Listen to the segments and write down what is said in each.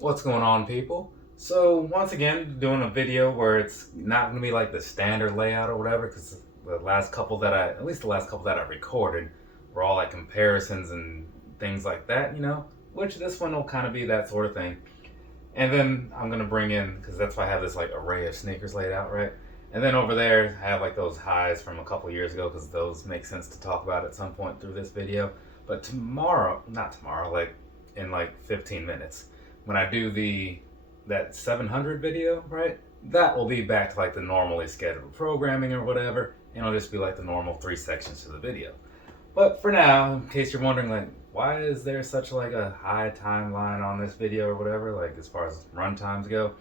What's going on, people? So once again, doing a video where it's not going to be like the standard layout or whatever, because at least the last couple that I recorded, were all like comparisons and things like that, which this one will kind of be that sort of thing. And then I'm going to bring in, because that's why I have this like array of sneakers laid out, right? And then over there, I have like those highs from a couple years ago, because those make sense to talk about at some point through this video. But not tomorrow, like in like 15 minutes when I do that 700 video, right? That will be back to like the normally scheduled programming or whatever, and it'll just be like the normal 3 sections to the video. But for now, in case you're wondering, like, why is there such like a high timeline on this video or whatever, like as far as run times go?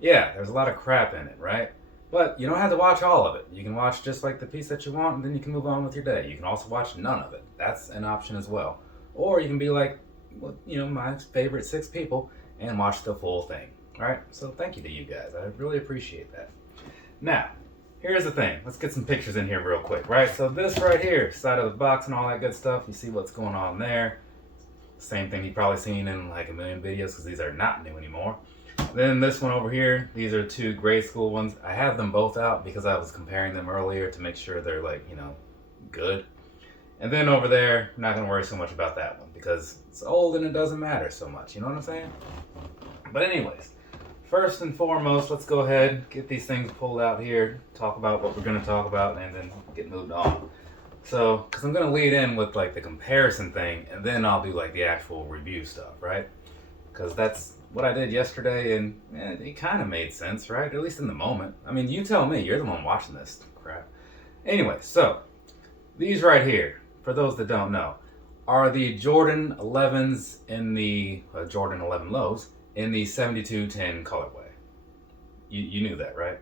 Yeah, there's a lot of crap in it, right? But you don't have to watch all of it. You can watch just like the piece that you want, and then you can move on with your day. You can also watch none of it. That's an option as well. Or you can be like, my favorite 6 people and watch the full thing. All right, so thank you to you guys. I really appreciate that. Now, here's the thing. Let's get some pictures in here real quick, right? So this right here, side of the box and all that good stuff, you see what's going on there. Same thing you've probably seen in like a million videos because these are not new anymore. Then this one over here, these are 2 grade school ones. I have them both out because I was comparing them earlier to make sure they're like, good. And then over there, I'm not going to worry so much about that one because it's old and it doesn't matter so much. You know what I'm saying? But anyways, first and foremost, let's go ahead, get these things pulled out here, talk about what we're going to talk about, and then get moved on. So, because I'm going to lead in with like the comparison thing, and then I'll do like the actual review stuff, right? Because that's what I did yesterday, and it kind of made sense, right? At least in the moment. I mean, you tell me, you're the one watching this crap. Anyway, so these right here, for those that don't know, are the Jordan 11s in the Jordan 11 lows in the 7210 colorway. You knew that, right?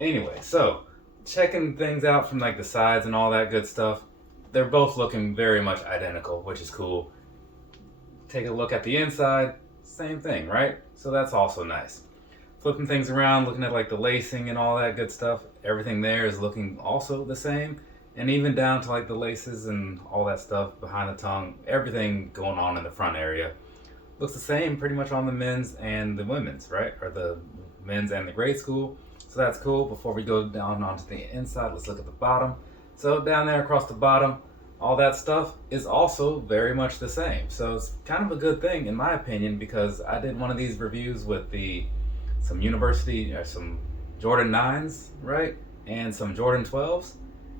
Anyway, so checking things out from like the sides and all that good stuff, they're both looking very much identical, which is cool. Take a look at the inside, same thing, right? So that's also nice. Flipping things around, looking at like the lacing and all that good stuff, everything there is looking also the same. And even down to like the laces and all that stuff behind the tongue, everything going on in the front area looks the same pretty much on the men's and the women's, right? Or the men's and the grade school. So that's cool. Before we go down onto the inside, let's look at the bottom. So down there across the bottom, all that stuff is also very much the same. So it's kind of a good thing in my opinion because I did one of these reviews with some Jordan 9s, right? And some Jordan 12s.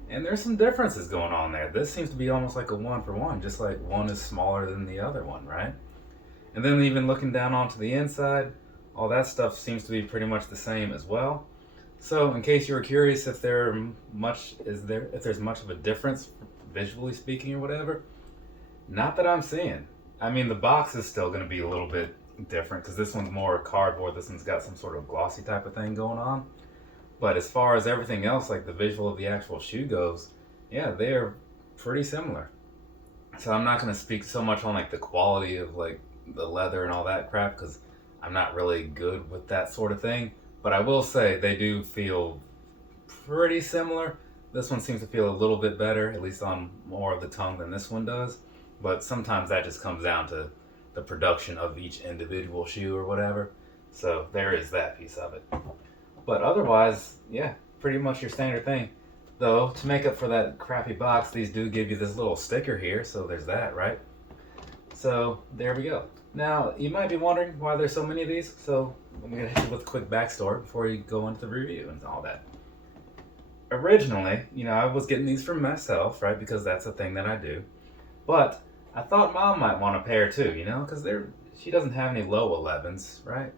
And there's some differences going on there. This seems to be almost like a 1-for-1, just like one is smaller than the other one, right? And then even looking down onto the inside, all that stuff seems to be pretty much the same as well. So in case you were curious if there's much of a difference visually speaking or whatever, not that I'm seeing. I mean, the box is still going to be a little bit different because this one's more cardboard. This one's got some sort of glossy type of thing going on. But as far as everything else, like the visual of the actual shoe goes, yeah, they are pretty similar. So I'm not going to speak so much on like the quality of like the leather and all that crap because I'm not really good with that sort of thing. But I will say they do feel pretty similar. This one seems to feel a little bit better, at least on more of the tongue than this one does. But sometimes that just comes down to the production of each individual shoe or whatever. So there is that piece of it. But otherwise, yeah, pretty much your standard thing. Though, to make up for that crappy box, these do give you this little sticker here, so there's that, right? So, there we go. Now, you might be wondering why there's so many of these, so I'm going to hit you with a quick backstory before you go into the review and all that. Originally, I was getting these for myself, right, because that's a thing that I do. But I thought Mom might want a pair too, because she doesn't have any low 11s, right?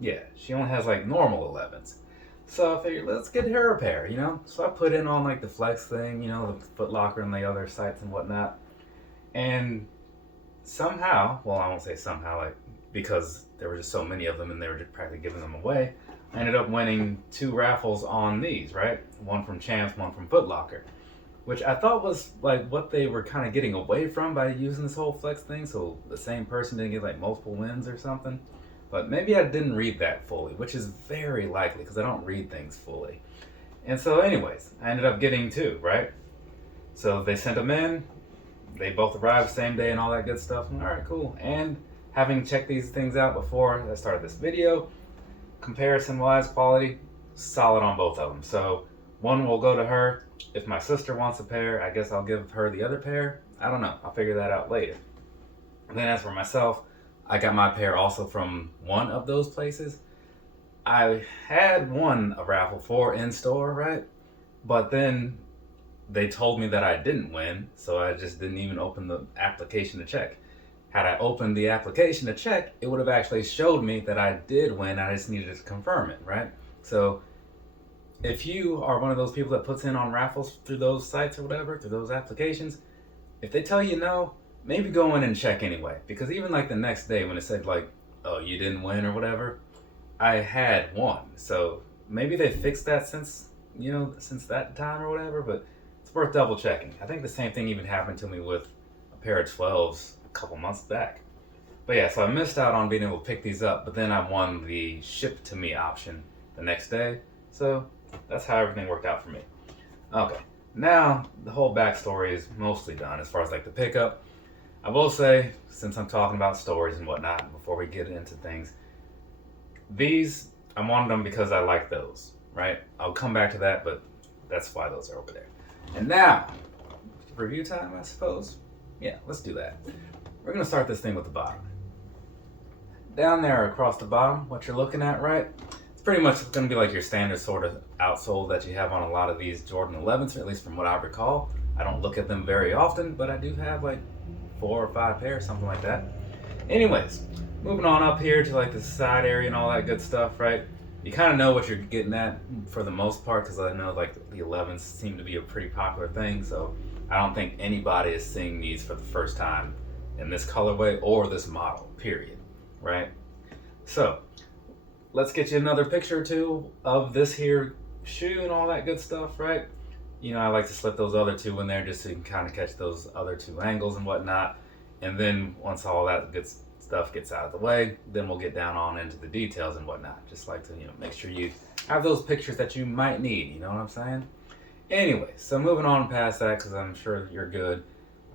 Yeah, she only has like normal 11s. So I figured, let's get her a pair, So I put in on like the Flex thing, the Foot Locker and the other sites and whatnot. And somehow, well, I won't say somehow, like because there were just so many of them and they were just practically giving them away, I ended up winning 2 raffles on these, right? One from Champs, one from Foot Locker. Which I thought was like what they were kind of getting away from by using this whole Flex thing, so the same person didn't get like multiple wins or something. But maybe I didn't read that fully, which is very likely because I don't read things fully. And so anyways, I ended up getting 2, right? So they sent them in. They both arrived same day and all that good stuff. All right, cool. And having checked these things out before I started this video, comparison wise, quality, solid on both of them. So one will go to her. If my sister wants a pair, I guess I'll give her the other pair. I don't know, I'll figure that out later. And then as for myself, I got my pair also from one of those places. I had won a raffle for in store, right? But then they told me that I didn't win, so I just didn't even open the application to check. Had I opened the application to check, it would have actually showed me that I did win. I just needed to confirm it, right? So if you are one of those people that puts in on raffles through those sites or whatever, through those applications, if they tell you no, maybe go in and check anyway. Because even like the next day when it said like, oh, you didn't win or whatever, I had won. So maybe they fixed that since that time or whatever, but it's worth double checking. I think the same thing even happened to me with a pair of 12s a couple months back. But yeah, so I missed out on being able to pick these up, but then I won the ship to me option the next day. So that's how everything worked out for me. Okay, now the whole backstory is mostly done as far as like the pickup. I will say, since I'm talking about stories and whatnot, before we get into things, these, I wanted them because I like those, right? I'll come back to that, but that's why those are over there. And now, review time, I suppose? Yeah, let's do that. We're gonna start this thing with the bottom. Down there across the bottom, what you're looking at, right? It's pretty much gonna be like your standard sort of outsole that you have on a lot of these Jordan 11s, at least from what I recall. I don't look at them very often, but I do have like 4 or 5 pairs, something like that. Anyways, moving on up here to like the side area and all that good stuff, right? You kind of know what you're getting at for the most part, because I know like the 11s seem to be a pretty popular thing, so I don't think anybody is seeing these for the first time in this colorway or this model, period, right? So let's get you another picture or two of this here shoe and all that good stuff, right? You know, I like to slip those other two in there just so you can kind of catch those other two angles and whatnot. And then once all that good stuff gets out of the way, then we'll get down on into the details and whatnot. Just like to, make sure you have those pictures that you might need, you know what I'm saying? Anyway, so moving on past that, because I'm sure you're good.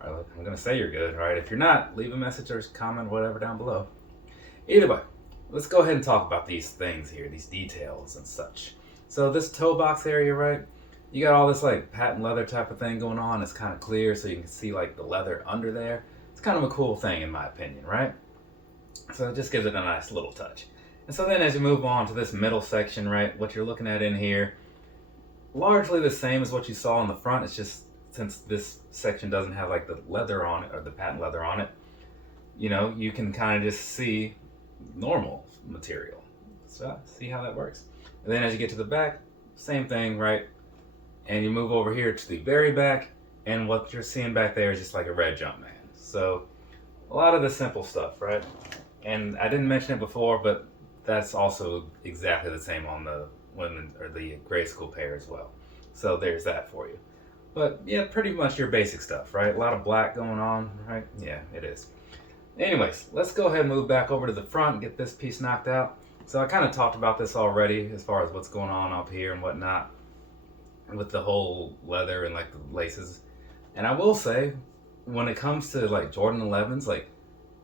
I'm going to say you're good, right? If you're not, leave a message or comment, whatever, down below. Either way, let's go ahead and talk about these things here, these details and such. So this toe box area, right? You got all this like patent leather type of thing going on. It's kind of clear so you can see like the leather under there. It's kind of a cool thing in my opinion, right? So it just gives it a nice little touch. And so then as you move on to this middle section, right, what you're looking at in here, largely the same as what you saw in the front. It's just since this section doesn't have like the leather on it or the patent leather on it, you can kind of just see normal material. So see how that works. And then as you get to the back, same thing, right? And you move over here to the very back, and what you're seeing back there is just like a red Jumpman. So a lot of the simple stuff, right? And I didn't mention it before, but that's also exactly the same on the women or the grade school pair as well. So there's that for you. But yeah, pretty much your basic stuff, right? A lot of black going on, right? Yeah, it is. Anyways, let's go ahead and move back over to the front and get this piece knocked out. So I kind of talked about this already as far as what's going on up here and whatnot with the whole leather and like the laces. And I will say, when it comes to like Jordan 11s, like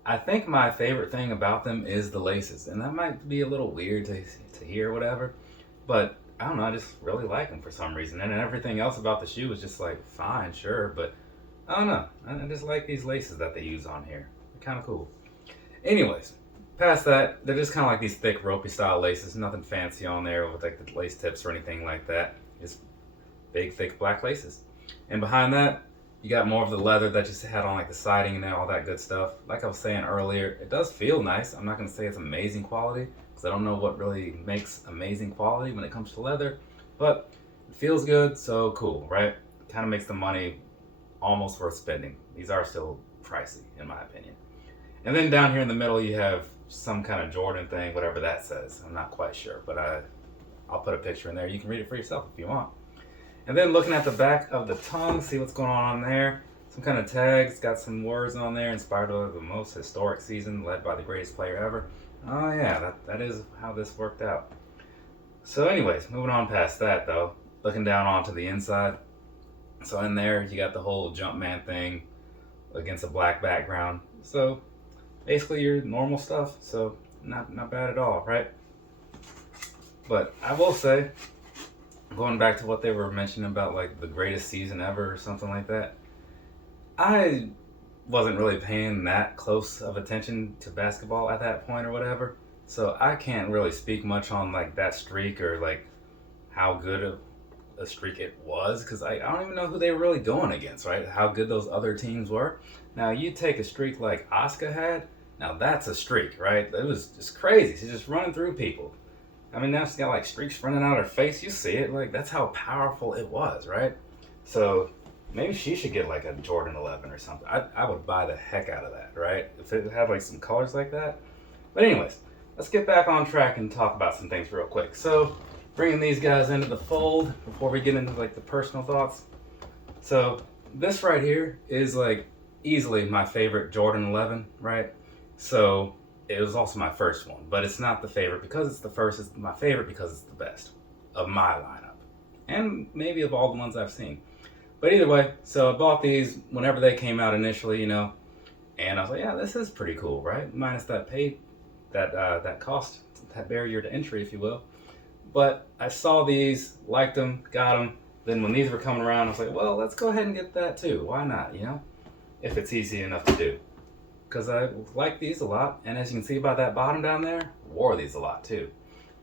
I think my favorite thing about them is the laces. And that might be a little weird to hear or whatever, but I don't know, I just really like them for some reason. And everything else about the shoe is just like fine, sure, but I don't know. I just like these laces that they use on here. They're kind of cool. Anyways, past that, they're just kind of like these thick ropey style laces. Nothing fancy on there with like the lace tips or anything like that. Just big, thick black laces. And behind that, you got more of the leather that just had on like the siding and all that good stuff. Like I was saying earlier, it does feel nice. I'm not going to say it's amazing quality because I don't know what really makes amazing quality when it comes to leather, but it feels good, so cool, right? Kind of makes the money almost worth spending. These are still pricey in my opinion. And then down here in the middle, you have some kind of Jordan thing, whatever that says. I'm not quite sure, but I'll put a picture in there. You can read it for yourself if you want. And then looking at the back of the tongue, see what's going on there. Some kind of tags, got some words on there, inspired by the most historic season, led by the greatest player ever. Oh yeah, that is how this worked out. So anyways, moving on past that though, looking down onto the inside. So in there, you got the whole Jumpman thing against a black background. So basically your normal stuff. So not bad at all, right? But I will say, going back to what they were mentioning about like the greatest season ever or something like that, I wasn't really paying that close of attention to basketball at that point or whatever. So I can't really speak much on like that streak or like how good of a streak it was because I don't even know who they were really going against, right? How good those other teams were. Now you take a streak like Asuka had, now that's a streak, right? It was just crazy. She's just running through people. I mean, now she's got like streaks running out her face. You see it, like that's how powerful it was, right? So maybe she should get like a Jordan 11 or something. I would buy the heck out of that, right? If it had like some colors like that. But anyways, let's get back on track and talk about some things real quick. So bringing these guys into the fold before we get into like the personal thoughts. So this right here is like easily my favorite Jordan 11, right? So it was also my first one, but it's not the favorite because it's the first. It's my favorite because it's the best of my lineup and maybe of all the ones I've seen. But either way, so I bought these whenever they came out initially, you know, and I was like, yeah, this is pretty cool, right? Minus that that cost, that barrier to entry, if you will. But I saw these, liked them, got them. Then when these were coming around, I was like, well, let's go ahead and get that too. Why not, you know, if it's easy enough to do. Because I like these a lot, and as you can see by that bottom down there, wore these a lot too.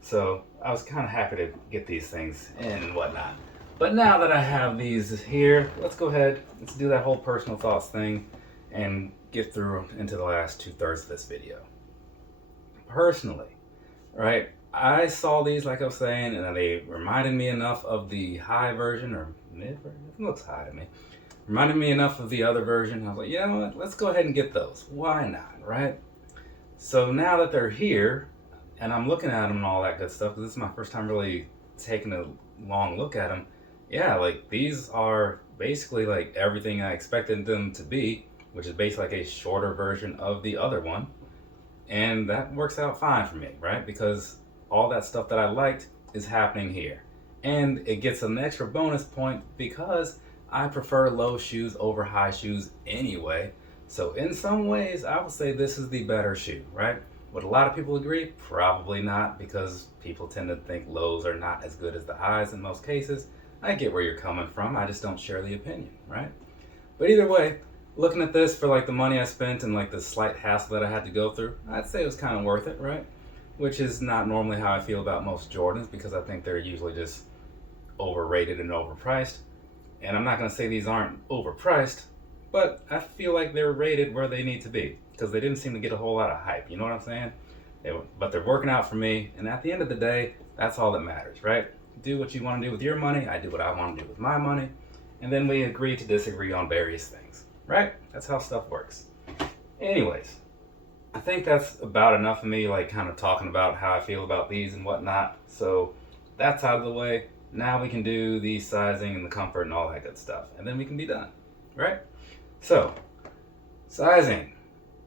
So I was kind of happy to get these things in and whatnot. But now that I have these here, let's go ahead, let's do that whole personal thoughts thing and get through into the last 2/3 of this video. Personally, right, I saw these like I was saying, and they reminded me enough of the high version or mid version. It looks high to me. Reminded me enough of the other version. I was like, you know what? Let's go ahead and get those. Why not, right? So now that they're here, and I'm looking at them and all that good stuff, because this is my first time really taking a long look at them. Yeah, like these are basically like everything I expected them to be, which is basically like a shorter version of the other one. And that works out fine for me, right? Because all that stuff that I liked is happening here. And it gets an extra bonus point because I prefer low shoes over high shoes anyway. So in some ways, I would say this is the better shoe, right? Would a lot of people agree? Probably not, because people tend to think lows are not as good as the highs in most cases. I get where you're coming from. I just don't share the opinion, right? But either way, looking at this for like the money I spent and like the slight hassle that I had to go through, I'd say it was kind of worth it, right? Which is not normally how I feel about most Jordans, because I think they're usually just overrated and overpriced. And I'm not going to say these aren't overpriced, but I feel like they're rated where they need to be because they didn't seem to get a whole lot of hype. You know what I'm saying? But they're working out for me. And at the end of the day, that's all that matters, right? Do what you want to do with your money. I do what I want to do with my money. And then we agree to disagree on various things, right? That's how stuff works. Anyways, I think that's about enough of me like kind of talking about how I feel about these and whatnot. So that's out of the way. Now we can do the sizing and the comfort and all that good stuff. And then we can be done, right? So, sizing,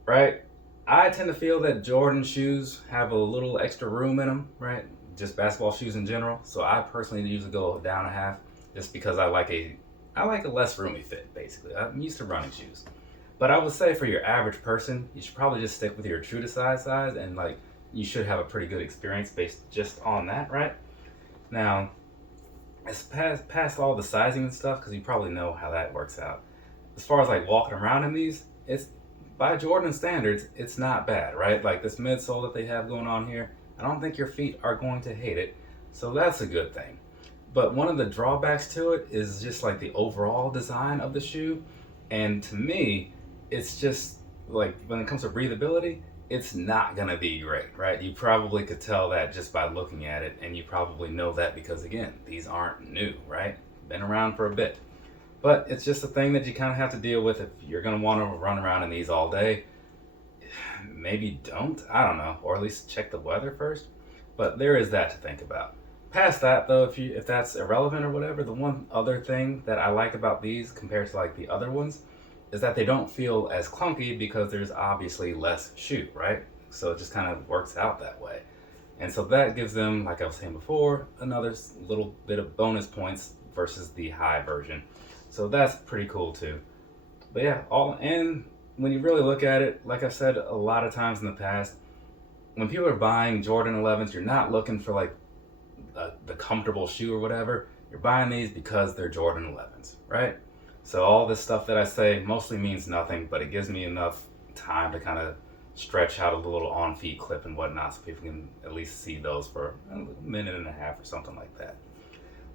right? I tend to feel that Jordan shoes have a little extra room in them, right? Just basketball shoes in general. So I personally usually go down a half just because I like a less roomy fit, basically. I'm used to running shoes. But I would say for your average person, you should probably just stick with your true to size and like you should have a pretty good experience based just on that, right? Now, it's past all the sizing and stuff because you probably know how that works out. As far as like walking around in these, it's by Jordan standards, it's not bad, right? Like this midsole that they have going on here, I don't think your feet are going to hate it. So that's a good thing. But one of the drawbacks to it is just like the overall design of the shoe. And to me, it's just like when it comes to breathability, it's not gonna be great, right? You probably could tell that just by looking at it, and you probably know that because again, these aren't new, right? Been around for a bit. But it's just a thing that you kind of have to deal with if you're gonna want to run around in these all day. Maybe don't, I don't know, or at least check the weather first. But there is that to think about. Past that though, if that's irrelevant or whatever, the one other thing that I like about these compared to like the other ones is that they don't feel as clunky because there's obviously less shoe, right? So it just kind of works out that way. And so that gives them, like I was saying before, another little bit of bonus points versus the high version. So that's pretty cool too. But yeah, when you really look at it, like I've said a lot of times in the past, when people are buying Jordan 11s, you're not looking for like the comfortable shoe or whatever. You're buying these because they're Jordan 11s, right? So all this stuff that I say mostly means nothing, but it gives me enough time to kind of stretch out a little on-feet clip and whatnot so people can at least see those for a minute and a half or something like that.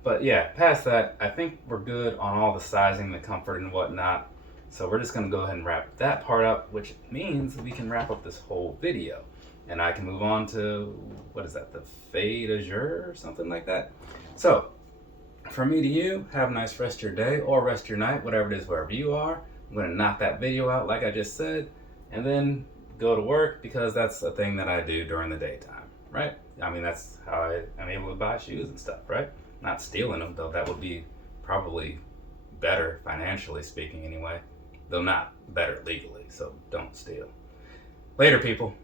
But yeah, past that, I think we're good on all the sizing, the comfort and whatnot. So we're just gonna go ahead and wrap that part up, which means we can wrap up this whole video. And I can move on to, what is that, the Fade Azure or something like that? So, from me to you, have a nice rest of your day or rest of your night, whatever it is, wherever you are. I'm gonna knock that video out like I just said, and then go to work because that's a thing that I do during the daytime, right? I mean, that's how I'm able to buy shoes and stuff, right? Not stealing them, though that would be probably better financially speaking anyway, though not better legally, so don't steal. Later, people.